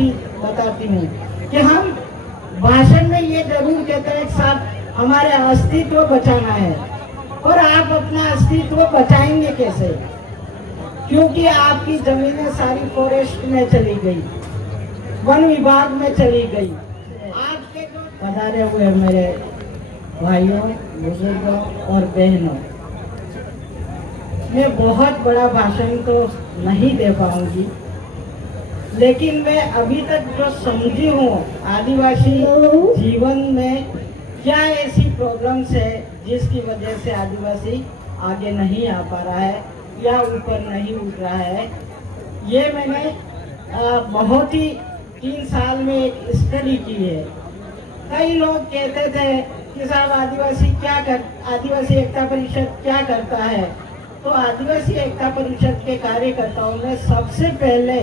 चीज बताती हूँ कि हम भाषण में ये जरूर कहते हैं कि साहब हमारे अस्तित्व बचाना है, और आप अपना अस्तित्व बचाएंगे कैसे? क्योंकि आपकी जमीनें सारी फॉरेस्ट में चली गई, वन विभाग में चली गई। आपके जो पधारे हुए मेरे भाइयों, बुजुर्गों और बहनों, मैं बहुत बड़ा भाषण तो नहीं दे पाऊंगी, लेकिन मैं अभी तक जो समझी हूँ आदिवासी जीवन में क्या ऐसी प्रॉब्लम्स है जिसकी वजह से आदिवासी आगे नहीं आ पा रहा है या ऊपर नहीं उठ रहा है, ये मैंने बहुत ही 3 साल में एक स्टडी की है। कई लोग कहते थे कि साहब आदिवासी एकता परिषद क्या करता है? तो आदिवासी एकता परिषद के कार्यकर्ताओं ने सबसे पहले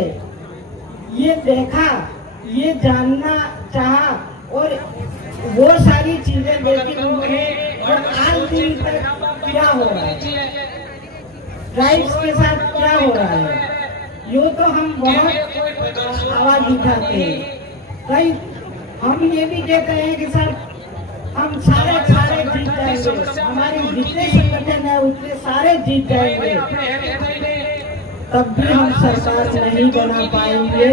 ये देखा, ये जानना चाहा और वो सारी चीजें देखी उन्होंने आज दिन तक क्या हो रहा है, ट्राइब्स के साथ क्या हो रहा है। यूँ तो हम बहुत आवाज उठाते हैं, कई हम ये भी कहते हैं कि साहब हम सारे जीत जाएंगे, हमारे जितने संगठन है उतने सारे जीत जाएंगे, तब भी हम सरकार नहीं बना पाएंगे।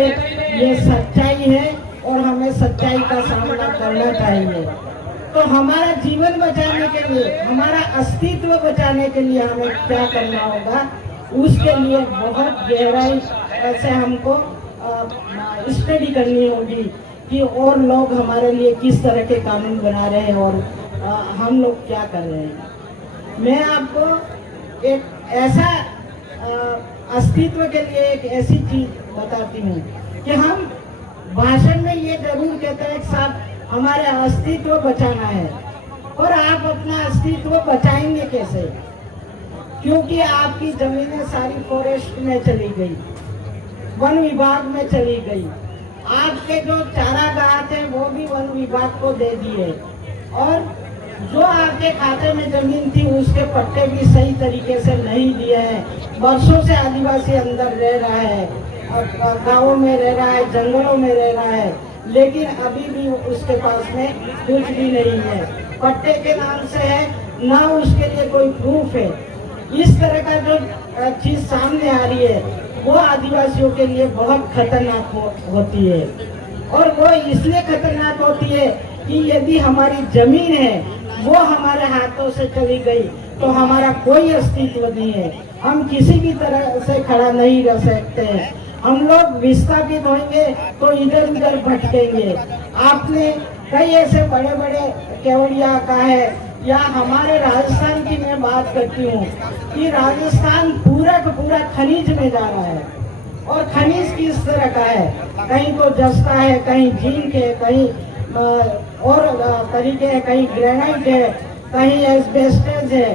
ये सच्चाई है और हमें सच्चाई का सामना करना चाहिए। तो हमारा जीवन बचाने के लिए, हमारा अस्तित्व बचाने के लिए हमें क्या करना होगा, उसके लिए बहुत गहराई से हमको स्टडी करनी होगी कि और लोग हमारे लिए किस तरह के कानून बना रहे हैं और हम लोग क्या कर रहे हैं। मैं आपको एक ऐसा अस्तित्व के लिए एक ऐसी चीज बताती हूँ कि हम भाषण में ये जरूर कहते हैं कि साहब हमारे अस्तित्व बचाना है, और आप अपना अस्तित्व बचाएंगे कैसे? क्योंकि आपकी जमीनें सारी फॉरेस्ट में चली गई, वन विभाग में चली गई, आपके जो चारागाह थे वो भी वन विभाग को दे दिए, और जो आपके खाते में जमीन थी उसके पट्टे भी सही तरीके से नहीं दिए हैं। वर्षों से आदिवासी अंदर रह रहा है, गांवों में रह रहा है, जंगलों में रह रहा है, लेकिन अभी भी उसके पास में कुछ भी नहीं है, पट्टे के नाम से है, ना उसके लिए कोई प्रूफ है। इस तरह का जो चीज सामने आ रही है वो आदिवासियों के लिए बहुत खतरनाक होती है, और वो इसलिए खतरनाक होती है कि यदि हमारी जमीन है वो हमारे हाथों से चली गई तो हमारा कोई अस्तित्व नहीं है, हम किसी भी तरह से खड़ा नहीं रह सकते हैं। हम लोग विस्थापित होंगे तो इधर उधर भटकेंगे। आपने कई ऐसे बड़े बड़े केवड़िया का है, या हमारे राजस्थान की मैं बात करती हूँ कि राजस्थान पूरा का पूरा खनिज में जा रहा है, और खनिज किस तरह का है, कहीं तो जस्ता है, कहीं जिंक है, कहीं और तरीके है, कहीं ग्रेनाइट है, कहीं एस्बेस्टस है,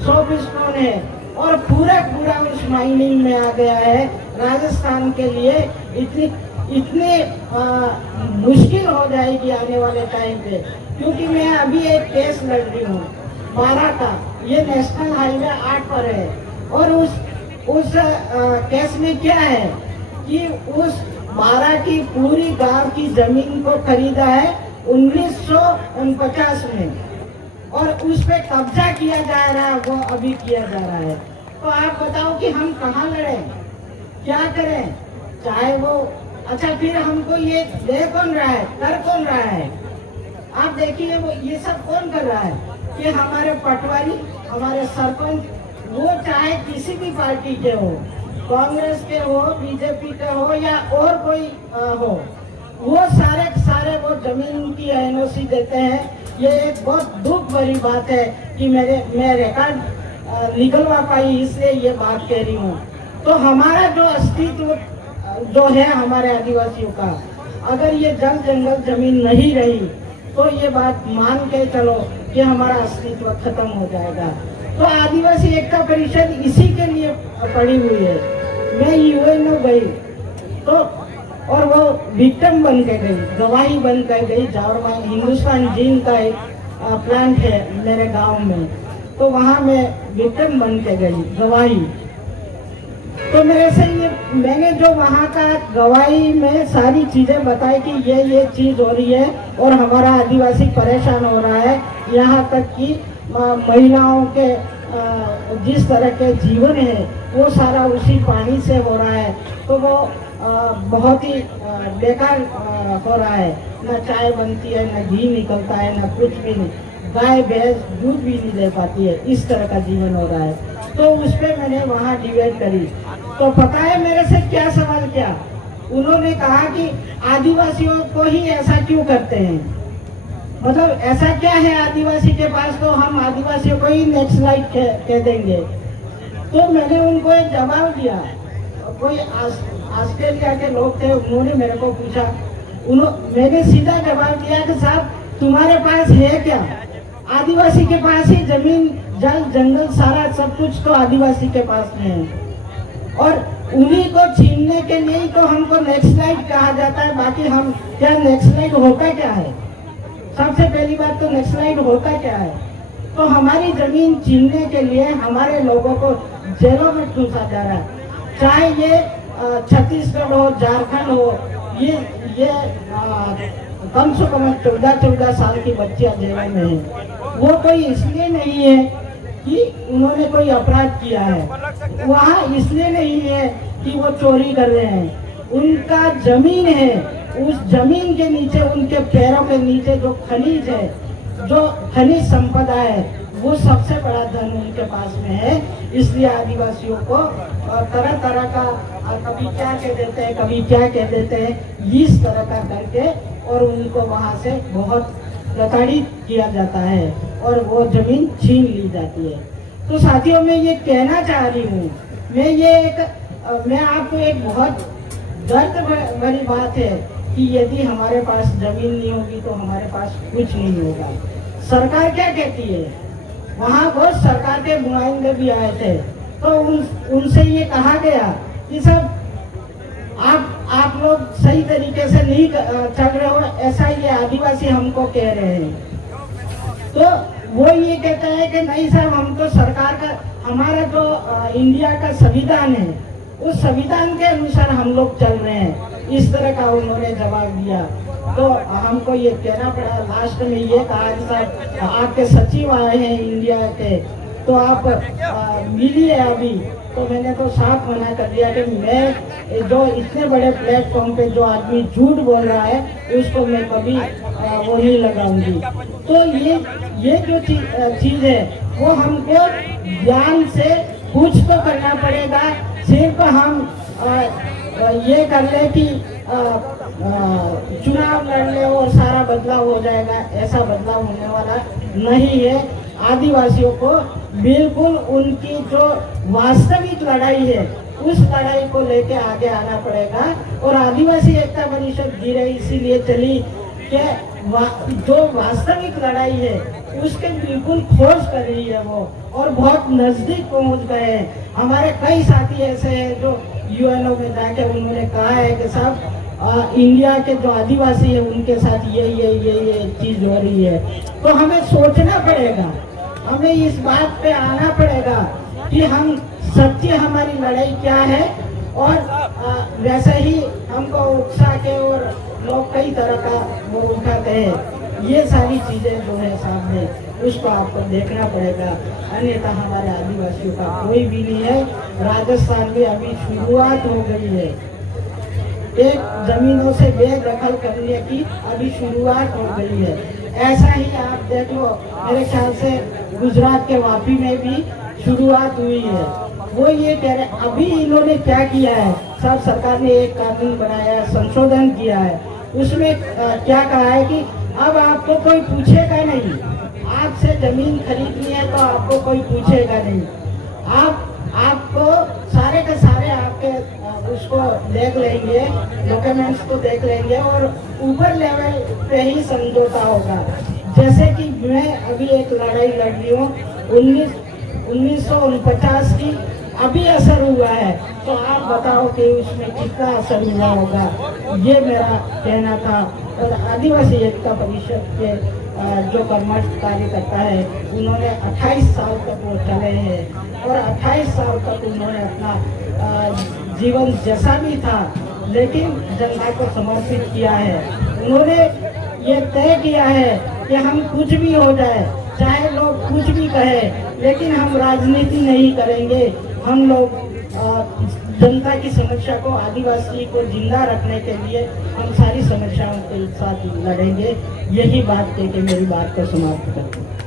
सोपस्टोन है, और पूरा उस माइनिंग में आ गया है। राजस्थान के लिए इतनी मुश्किल हो जाएगी आने वाले टाइम पे, क्योंकि मैं अभी एक केस लड़ रही हूँ 12 का, ये नेशनल हाईवे 8 पर है, और उस केस में क्या है कि उस 12 की पूरी गांव की जमीन को खरीदा है 1949 में, और उस पे कब्जा किया जा रहा है, वो अभी किया जा रहा है। तो आप बताओ कि हम कहाँ लड़े, क्या करें? चाहे वो अच्छा, फिर हमको ये दे कौन रहा है, कर कौन रहा है? आप देखिए वो ये सब कौन कर रहा है कि हमारे पटवारी, हमारे सरपंच, वो चाहे किसी भी पार्टी के हो, कांग्रेस के हो, बीजेपी के हो या और कोई हो, वो सारे वो जमीन की एनओसी देते हैं। ये एक बहुत दुख भरी बात है कि मैं रिकॉर्ड निकलवा पाई, इसलिए ये बात कह रही हूँ। तो हमारा जो अस्तित्व जो है हमारे आदिवासियों का, अगर ये जल जंगल जमीन नहीं रही तो ये बात मान के चलो कि हमारा अस्तित्व खत्म हो जाएगा। तो आदिवासी एकता परिषद इसी के लिए पड़ी हुई है। मैं यूएनओ गई तो, और वो विक्टिम बन के गई, गवाही बन के गई। जावरवाल हिंदुस्तान जिन का एक प्लांट है मेरे गांव में, तो वहां मैं विक्टिम बन के गई, गवाही। तो मेरे से ये मैंने जो वहाँ का गवाही में सारी चीज़ें बताई कि ये चीज़ हो रही है और हमारा आदिवासी परेशान हो रहा है, यहाँ तक कि महिलाओं के जिस तरह के जीवन है वो सारा उसी पानी से हो रहा है, तो वो बहुत ही बेकार हो रहा है। न चाय बनती है, न घी निकलता है, न कुछ भी नहीं, गाय भैंस दूध भी नहीं दे पाती है, इस तरह का जीवन हो रहा है। तो उस पर मैंने वहाँ डिबेट करी, तो पता है मेरे से क्या सवाल किया उन्होंने? कहा कि आदिवासियों को ही ऐसा क्यों करते हैं, मतलब ऐसा क्या है आदिवासी के पास, तो हम आदिवासियों को ही नेक्स्ट लाइट कह देंगे। तो मैंने उनको एक जवाब दिया, कोई ऑस्ट्रेलिया के लोग थे, उन्होंने मेरे को पूछा, मैंने सीधा जवाब दिया कि साहब तुम्हारे पास है क्या? आदिवासी के पास ही जमीन जल जंगल सारा सब कुछ तो आदिवासी के पास में है, और उन्हीं को छीनने के लिए ही तो हमको नेक्स्ट लाइट कहा जाता है। बाकी हम क्या, नेक्स्ट लाइट होता क्या है? सबसे पहली बात तो नेक्स्ट लाइट होता क्या है? तो हमारी जमीन छीनने के लिए हमारे लोगों को जेलों में ठूसा जा रहा है, चाहे ये छत्तीसगढ़ हो, झारखंड हो, ये कम से कम 14 साल की बच्चियां जेलों में है। वो कोई इसलिए नहीं है कि उन्होंने कोई अपराध किया है, वहाँ इसलिए नहीं है कि वो चोरी कर रहे हैं, उनका जमीन है, उस जमीन के नीचे उनके पैरों के नीचे जो खनिज है, जो खनिज संपदा है, वो सबसे बड़ा धन उनके पास में है। इसलिए आदिवासियों को तरह तरह का कभी क्या कह देते हैं, कभी क्या कह देते हैं, इस तरह का करके और उनको वहाँ से बहुत प्रताड़ित किया जाता है और वो जमीन छीन ली जाती है। तो साथियों, मैं ये कहना चाह रही हूँ, मैं आपको एक बहुत दर्द भरी बात है कि यदि हमारे पास जमीन नहीं होगी तो हमारे पास कुछ नहीं होगा। सरकार क्या कहती है, वहाँ बहुत सरकार के नुमाइंदे भी आए थे, तो उनसे ये कहा गया कि सब आप लोग सही तरीके से नहीं चल रहे हो, ऐसा ये आदिवासी हमको कह रहे हैं। तो वो ये कहते हैं कि नहीं साहब, हम तो सरकार का, हमारा जो इंडिया का संविधान है, उस संविधान के अनुसार हम लोग चल रहे हैं। इस तरह का उन्होंने जवाब दिया। तो हमको ये कहना पड़ा, लास्ट में ये कहा कि साहब आपके सचिव आए हैं इंडिया के, तो आप मिलिए अभी। तो मैंने तो साफ मना कर दिया कि मैं जो इतने बड़े प्लेटफॉर्म पे जो आदमी झूठ बोल रहा है उसको मैं कभी वो नहीं लगाऊंगी। तो ये जो चीज है वो हमको ध्यान से कुछ तो करना पड़ेगा। सिर्फ हम ये कर ले कि चुनाव लड़ ले और सारा बदलाव हो जाएगा, ऐसा बदलाव होने वाला नहीं है। आदिवासियों को बिल्कुल उनकी जो वास्तविक लड़ाई है उस लड़ाई को लेके आगे आना पड़ेगा। और आदिवासी एकता परिषद धीरे इसीलिए चली कि जो वास्तविक लड़ाई है उसके बिल्कुल खोज कर रही है वो, और बहुत नजदीक पहुंच गए हैं। हमारे कई साथी ऐसे हैं जो यूएनओ में जाके उन्होंने कहा है कि साहब इंडिया के जो आदिवासी है उनके साथ ये चीज हो रही है। तो हमें सोचना पड़ेगा, हमें इस बात पे आना पड़ेगा कि हम सच्ची हमारी लड़ाई क्या है, और वैसे ही हमको उकसा के और लोग कई तरह का वो उठाते हैं। ये सारी चीजें जो है सामने, उसको आपको देखना पड़ेगा, अन्यथा हमारे आदिवासियों का कोई भी नहीं है। राजस्थान में अभी शुरुआत हो गई है, एक जमीनों से बेदखल करने की अभी शुरुआत हो गई है। ऐसा ही आप देख लो, मेरे ख्याल से गुजरात के वापी में भी शुरुआत हुई है। वो ये कह रहे, अभी इन्होंने क्या किया है, सब सरकार ने एक कानून बनाया है, संशोधन किया है, उसमें क्या कहा है कि अब आपको कोई पूछेगा नहीं, आपसे जमीन खरीदनी है तो आपको कोई पूछेगा नहीं, आपको सारे के सारे आपके उसको देख लेंगे, डॉक्यूमेंट्स को देख लेंगे और ऊपर लेवल पे ही समझौता होगा। जैसे कि मैं अभी एक लड़ाई लड़ रही हूँ 1949 की, अभी असर हुआ है, तो आप बताओ कि उसमें कितना असर हुआ होगा। ये मेरा कहना था। और आदिवासी एकता परिषद के जो कर्मठ कार्यकर्ता है उन्होंने 28 साल तक वो चले हैं और 28 साल तक उन्होंने अपना जीवन जैसा भी था लेकिन जनता को समर्पित किया है। उन्होंने ये तय किया है कि हम कुछ भी हो जाए, चाहे लोग कुछ भी कहे, लेकिन हम राजनीति नहीं करेंगे। हम लोग जनता की समस्या को, आदिवासी को जिंदा रखने के लिए हम सारी समस्याओं के साथ लड़ेंगे। यही बात कह के मेरी बात को समाप्त करते हैं।